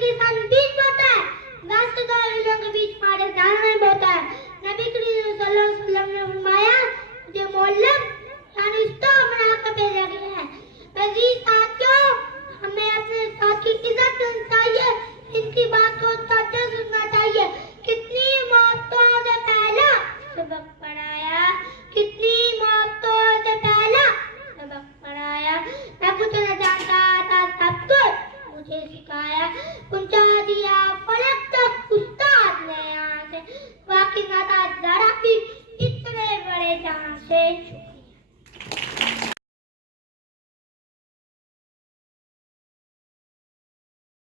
के साथ बीच होता है, राष्ट्रदारियों के बीच हमारे धारणा होता है। नबी करीम सल्लल्लाहु अलैहि वसल्लम ने फरमाया मुझे मोहल्लम यानी तो बना कर भेजा गया है। अजीज साथियों, हमें अपने साथ की इज्जत करनी चाहिए, इनकी बात को सच्चे सुनना चाहिए। कितनी मौतों से पहला सबक पढ़ाया, कितनी मौतों से पहला सबक पढ़ाया। मैं कुछ न जानता था, सब कुछ मुझे सिखाया।